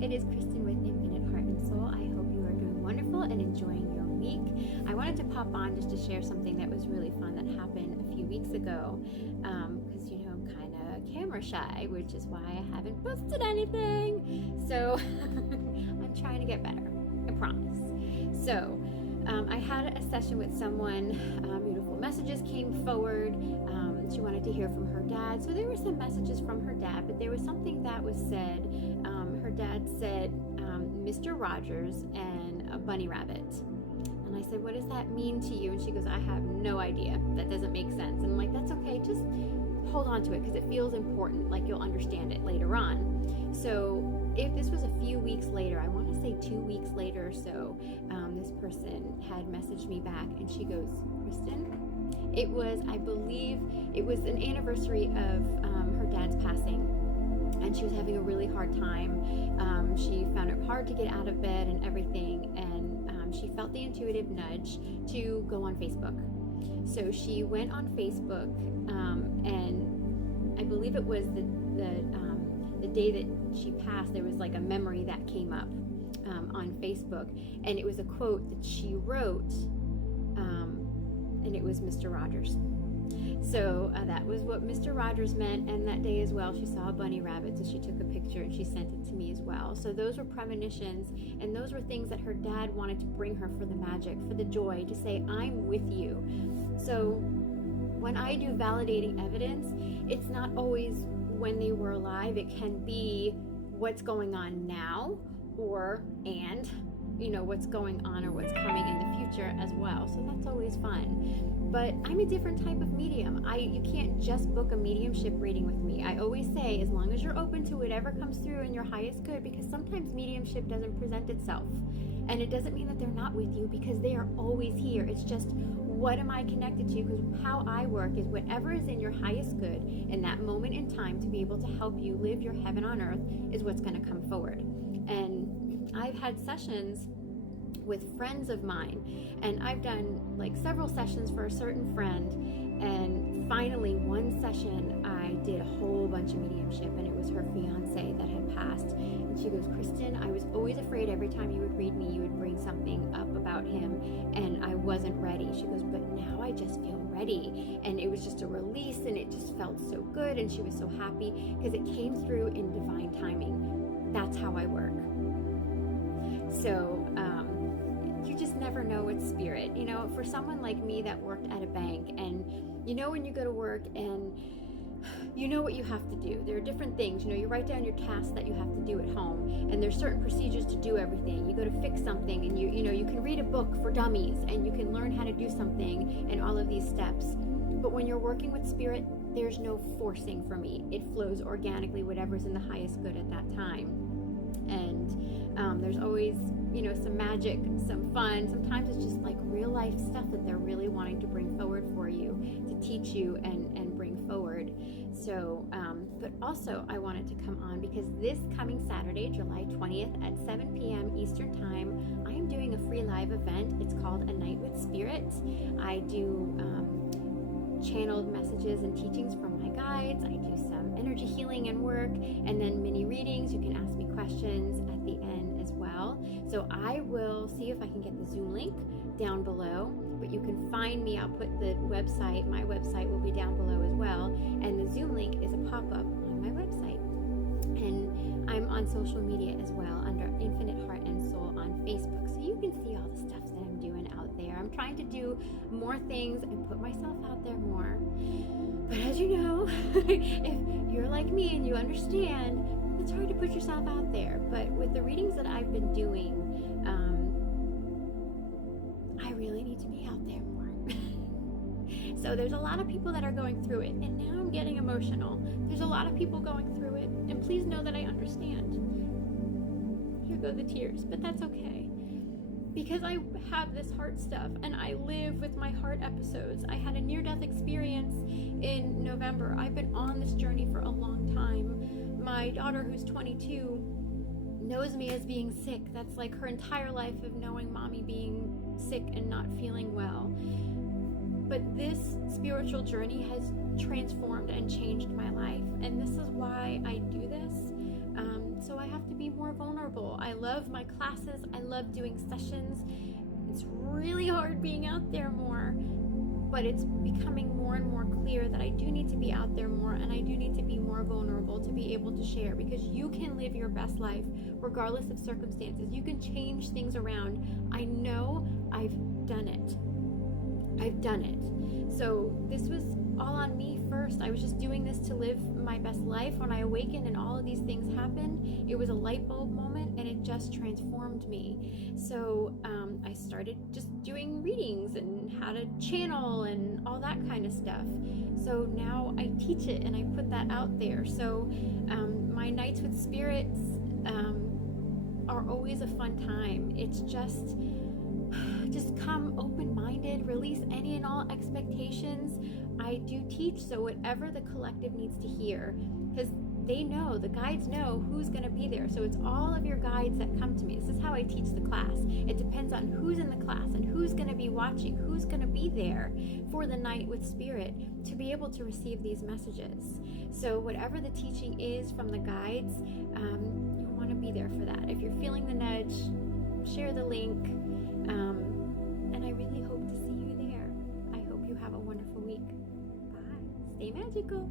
it is Kristen with Infinite Heart and Soul. I hope you are doing wonderful and enjoying your week. I wanted to pop on just to share something that was really fun that happened a few weeks ago, because I'm kind of camera shy, which is why I haven't posted anything. So I'm trying to get better, I promise. So I had a session with someone. Beautiful messages came forward. She wanted to hear from her dad. So there were some messages from her dad, but there was something that was said. Her dad said, Mr. Rogers and a bunny rabbit. And I said, what does that mean to you? And she goes, I have no idea. That doesn't make sense. And I'm like, that's okay. Just hold on to it because it feels important. Like you'll understand it later on. So if this was a few weeks later, I want to say 2 weeks later or so, this person had messaged me back and she goes, Kristen, I believe it was an anniversary of her dad's passing, and she was having a really hard time. She found it hard to get out of bed and everything, and she felt the intuitive nudge to go on Facebook. So she went on Facebook, and I believe it was the day that she passed, there was like a memory that came up on Facebook, and it was a quote that she wrote, and it was Mr. Rogers. So that was what Mr. Rogers meant, and that day as well she saw a bunny rabbit, so she took a picture and she sent it to me as well. So those were premonitions, and those were things that her dad wanted to bring her for the magic, for the joy, to say, I'm with you. So when I do validating evidence, it's not always when they were alive. It can be what's going on now, what's going on or what's coming in the future as well. So that's always fun. But I'm a different type of medium. You can't just book a mediumship reading with me. I always say, as long as you're open to whatever comes through in your highest good, because sometimes mediumship doesn't present itself. And it doesn't mean that they're not with you, because they are always here. It's just, what am I connected to? Because how I work is whatever is in your highest good in that moment in time to be able to help you live your heaven on earth is what's going to come forward. And I've had sessions with friends of mine, and I've done like several sessions for a certain friend, and finally one session I did a whole bunch of mediumship, and it was her fiance that had passed. And she goes, Kristen, I was always afraid every time you would read me you would bring something up about him, and I wasn't ready. She goes, but now I just feel ready. And it was just a release, and it just felt so good, and she was so happy because it came through in divine timing. That's how I work. So you just never know with spirit. For someone like me that worked at a bank, and when you go to work and you know what you have to do. There are different things. You write down your tasks that you have to do at home, and there's certain procedures to do everything. You go to fix something, and you can read a book for dummies, and you can learn how to do something, and all of these steps. But when you're working with spirit, there's no forcing for me. It flows organically, whatever's in the highest good at that time. And there's always, some magic, some fun. Sometimes it's just like real life stuff that they're really wanting to bring forward for you, to teach you and bring forward. So, but also I wanted to come on because this coming Saturday, July 20th at 7 p.m. Eastern Time, I am doing a free live event. It's called A Night with Spirit. I do channeled messages and teachings from my guides. I do some energy healing and work, and then mini readings. You can ask me questions at the end as well. So I will see if I can get the Zoom link down below, but you can find me. I'll put the website, my website will be down below as well, and the Zoom link is a pop-up on my website. And I'm on social media as well under Infinite Heart and Soul on Facebook, so you can see all the stuff that I'm doing out there. I'm trying to do more things and put myself out there more. But as you know, if you're like me and you understand, it's hard to put yourself out there. But with the readings that I've been doing, I really need to be out there more. So there's a lot of people that are going through it, and now I'm getting emotional. There's a lot of people going through it, and please know that I understand. Here go the tears, but that's okay. Because I have this heart stuff, and I live with my heart episodes. I had a near-death experience in November. I've been on this journey for a long time. My daughter, who's 22, knows me as being sick. That's like her entire life of knowing mommy being sick and not feeling well. But this spiritual journey has transformed and changed my life. And this is why I do this. So I have to be more more vulnerable. I love my classes. I love doing sessions. It's really hard being out there more, but it's becoming more and more clear that I do need to be out there more, and I do need to be more vulnerable to be able to share, because you can live your best life regardless of circumstances. You can change things around. I know I've done it. I've done it. So this was all on me first. I was just doing this to live my best life. When I awakened and all of these things happened, it was a light bulb moment, and it just transformed me. So I started just doing readings and how to channel and all that kind of stuff. So now I teach it and I put that out there. So my nights with spirits are always a fun time. It's just come open-minded, release any and all expectations. I do teach, so whatever the collective needs to hear, because they know, the guides know who's going to be there. So it's all of your guides that come to me. This is how I teach the class. It depends on who's in the class and who's going to be watching, who's going to be there for the night with spirit to be able to receive these messages. So whatever the teaching is from the guides, you want to be there for that. If you're feeling the nudge, share the link. And I really hope to see you there. I hope you have a wonderful week. Bye. Stay magical.